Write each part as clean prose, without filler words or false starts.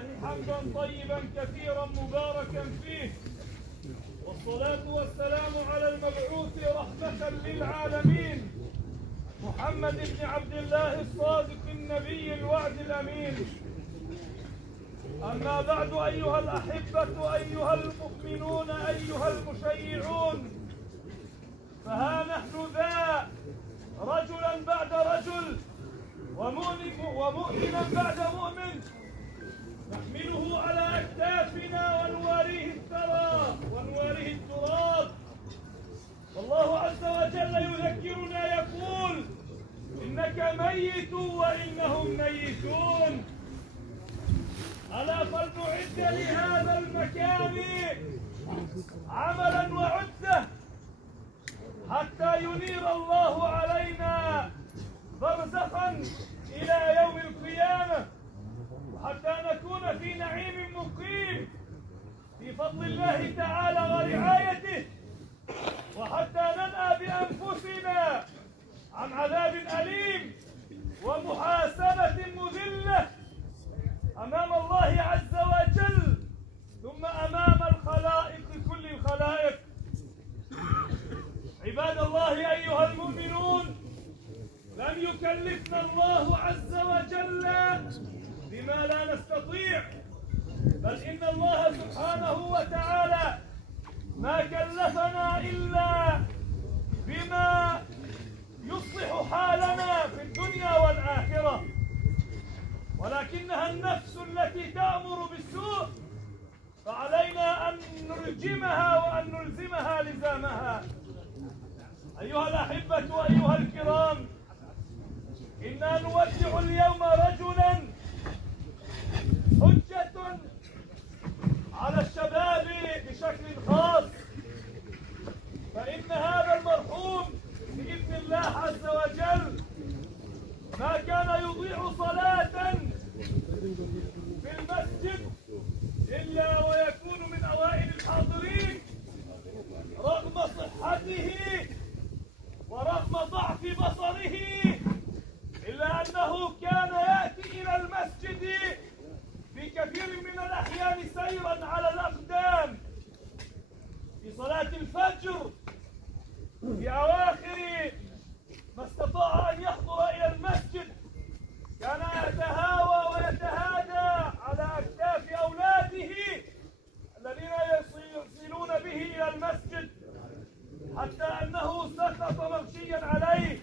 لله حمدا طيبا كثيرا مباركا فيه، والصلاة والسلام على المبعوث رحمة للعالمين محمد بن عبد الله الصادق النبي الوعد الأمين. أما بعد أيها الأحبة، أيها المؤمنون، أيها المشيعون، فها نحن ذا رجلا بعد رجل ومؤمنا بعد مؤمن نحمله على أكتافنا ونواريه الثرى ونواريه التراب. والله عز وجل يذكرنا يقول: إنك ميت وإنهم ميتون. ألا فلنعد لهذا المكان عملا وعدة حتى ينير الله علينا برزخا إلى يوم القيامة، وحتى نكون في نعيم مقيم في فضل الله تعالى ورعايته، وحتى ننأى بأنفسنا عن عذاب أليم ومحاسبة مذلة أمام الله عز وجل، ثم أمام الخلائق كل الخلائق. عباد الله أيها المؤمنون، لم يكلفنا الله عز وجل بما لا نستطيع، بل إن الله سبحانه وتعالى ما كلفنا إلا بما يصلح حالنا في الدنيا والآخرة، ولكنها النفس التي تأمر بالسوء، فعلينا أن نلجمها وأن نلزمها لزامها. أيها الأحبة وأيها الكرام، إنا نودع اليوم رجلا حجة على الشباب بشكل خاص، فإن هذا المرحوم بإذن الله عز وجل ما كان يضيع صلاة في المسجد إلا ويكون من أوائل الحاضرين رغم صحته ورغم ضعف بصره، إلا أنه كان يأتي إلى المسجد في كثير من الأحيان سيرا على الأقدام في صلاة الفجر في أواخر ما استطاع أن يحضر إلى المسجد. كان يتهاوى ويتهادى على أكتاف أولاده الذين يصلون به إلى المسجد، حتى أنه سقط مغشيا عليه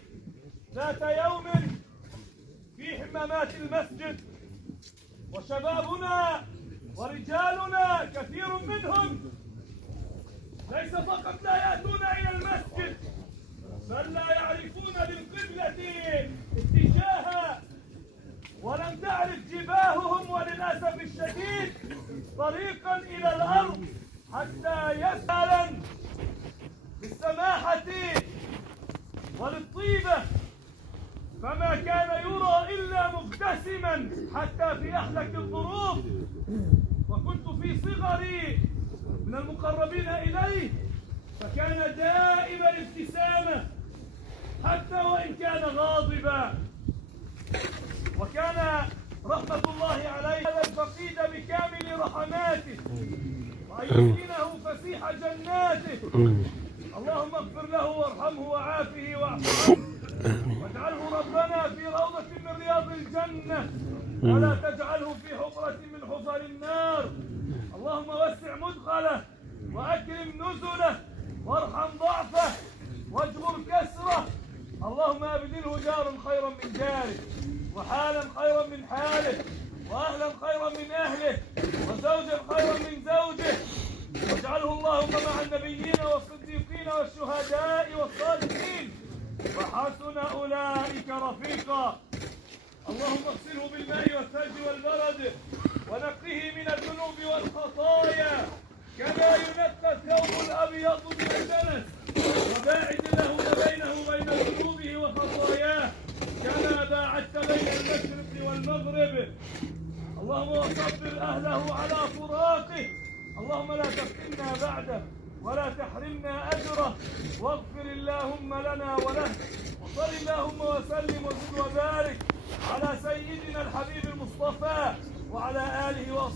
ذات يوم في حمامات المسجد. وشبابنا ورجالنا كثير منهم ليس فقط لا يأتون إلى المسجد، بل لا يعرفون للقبلة اتجاها، ولم تعرف جباههم وللأسف الشديد طريقا إلى الأرض حتى يسألا بالسماحة وللطيبة، فما كان يرى إلا مبتسما حتى في أحلك الظروف. وكنت في صغري من المقربين إليه، فكان دائم الابتسامة حتى وإن كان غاضبا، وكان رحمة الله عليه الفقيد بكامل رحماته، وأن يسكنه فسيح جناته. اللهم اغفر له وارحمه وعافه واعف عنه، واجعله ربنا في روضة من رياض الجنة، ولا تجعله في حفرة من حفر النار. اللهم وسع مدخله وأكرم نزله وارحم ضعفه واجبر كسره. اللهم أبدله دارا خيرا من داره، وحالا خيرا من حاله، وأهلا خيرا من أهله، وزوجا خيرا من زوجه. واجعله اللهم مع النبيين والصديقين والشهداء والصالحين، وحسن أولئك رفيقا. اللهم اغسله بالماء والثلج والبرد، ونقه من الذنوب والخطايا كما ينقى الثوب الأبيض من الدنس، وباعد له بينه وبين ذنوبه وخطاياه كما باعدت بين المشرق والمغرب. اللهم وصبر أهله على فراقه، اللهم لا تفتنا بعده ولا تحرمنا أجره، واغفر اللهم لنا وله. وصل اللهم وسلم وزد وبارك على سيدنا الحبيب المصطفى وعلى آله آله وأصحابه